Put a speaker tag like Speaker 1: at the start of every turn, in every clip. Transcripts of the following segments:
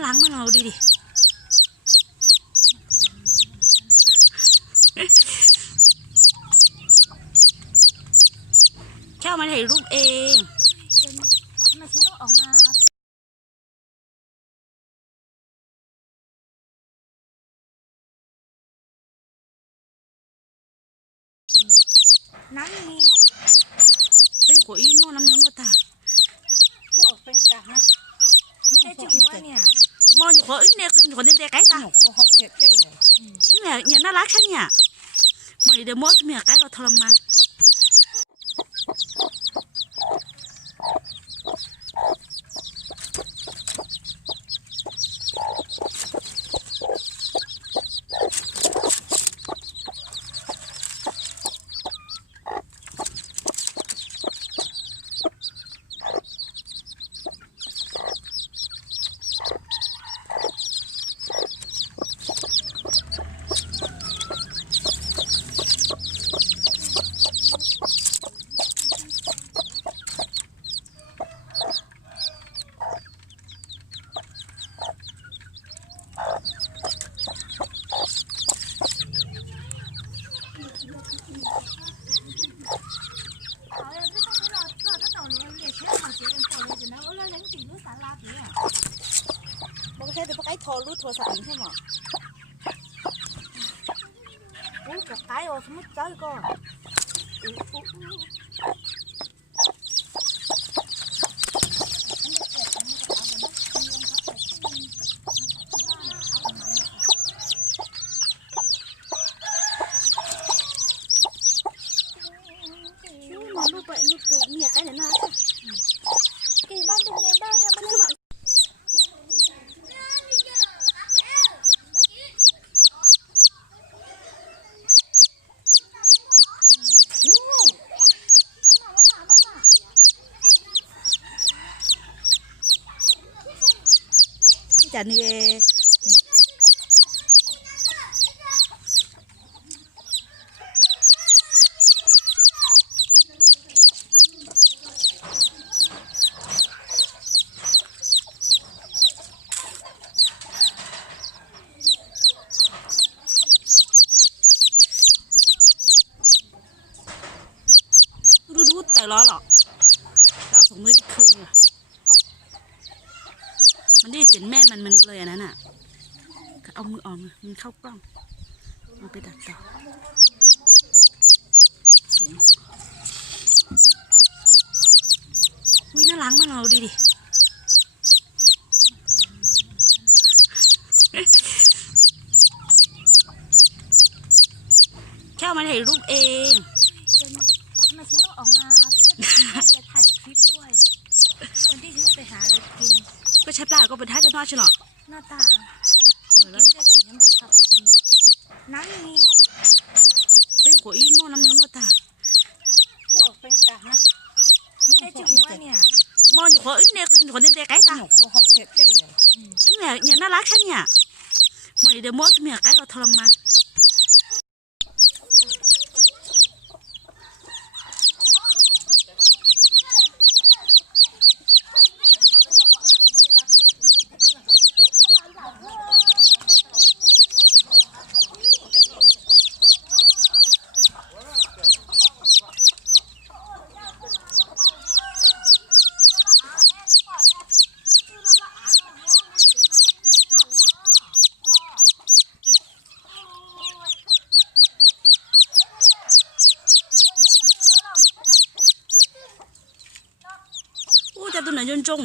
Speaker 1: อุ้ยน่ารักมากเราดิดิแค่เอามาถ่ายรูปเอง
Speaker 2: ทำไมฉันต้องออกมาน้ำเงี้ยว
Speaker 1: เฮ้ยโหอีโน่น้ำเนี้ยวโน่ตา
Speaker 2: พวกเป็นดักนะ แม่ใช่ที่หัวเนี่ย
Speaker 1: มองอยู่หัวอึ้นเนี่ยคนเด็กๆไก่ตา
Speaker 2: หนูเขาเก็บได้เนี่
Speaker 1: ยเนี่ยน่ารักแค่เนี่ยมอนเดี๋ยวมดเมียไก่เราทรมาน
Speaker 2: ก็แค่แต่พวกไอ้ทอรู้โทรศัพท์ใช่ไหมโอ้กับไก่โอ้สมมติใจก่อนมองรูปไปรูปตัวเมียไก่หน้าค่ะกี่บ้านเป็นไงบ้างอะมันคือแบบ
Speaker 1: จะนี่ดูดูแต่ล้อหรอกจะเอาส่งมือไปคืนเลย มันได้เสียงแม่มันมันเลยอันนั้นอะเอามือออกมามันเข้ากล้องมันไปดัดต่อสูงอุ้ยน่ารักมากเราดิดิแค่มาถ่ายรูปเอง
Speaker 2: ทำไมฉันต้องออกมาเพื่อที่จะถ่ายคลิปด้วยวันที่ฉันจะไปหาอะไรกิน
Speaker 1: ก็ใช้ปลาก็เป็นท่าจะนอดใช่หรอ
Speaker 2: หน้าตา
Speaker 1: เออ
Speaker 2: กิ
Speaker 1: แล้ว
Speaker 2: นด้วยกันงั้นจะพาไปกินน้ำเงี้ยว
Speaker 1: เฮ้ยโหอีโน่น้ำเนี้ยวโน่ตา
Speaker 2: พวกเป็นดักนะไม่ใช่ที่หัวเนี่ย
Speaker 1: มองอยู่หัวอึ้นเนี่ยหัวเด็กๆไก่ตา
Speaker 2: หนูเขาเก็บได้เลย
Speaker 1: เนี่ยเนี่ยน่ารักแค่เนี่ยมองเดี๋ยวมดเมียไก่เราทรมาน อู้จะตัวไหนยนจง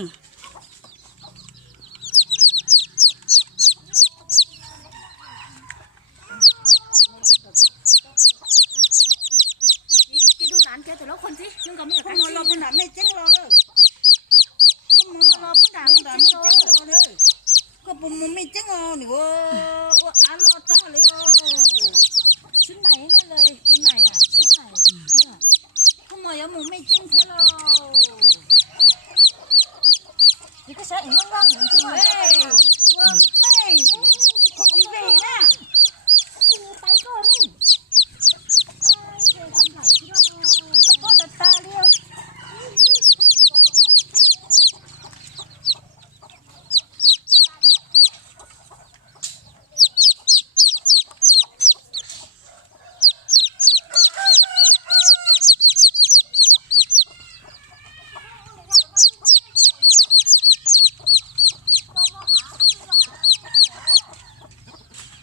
Speaker 2: แกดูหลานแกแต่ละคนสินึกก็ไม่อยาก
Speaker 3: พว
Speaker 2: กั
Speaker 3: ก
Speaker 2: น
Speaker 3: มันรอพุ่นด่าไม่เจ๊งรอเลย
Speaker 2: 你个小眼汪汪，你听我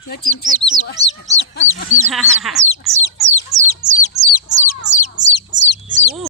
Speaker 3: 要金太猪啊！哈哈哈。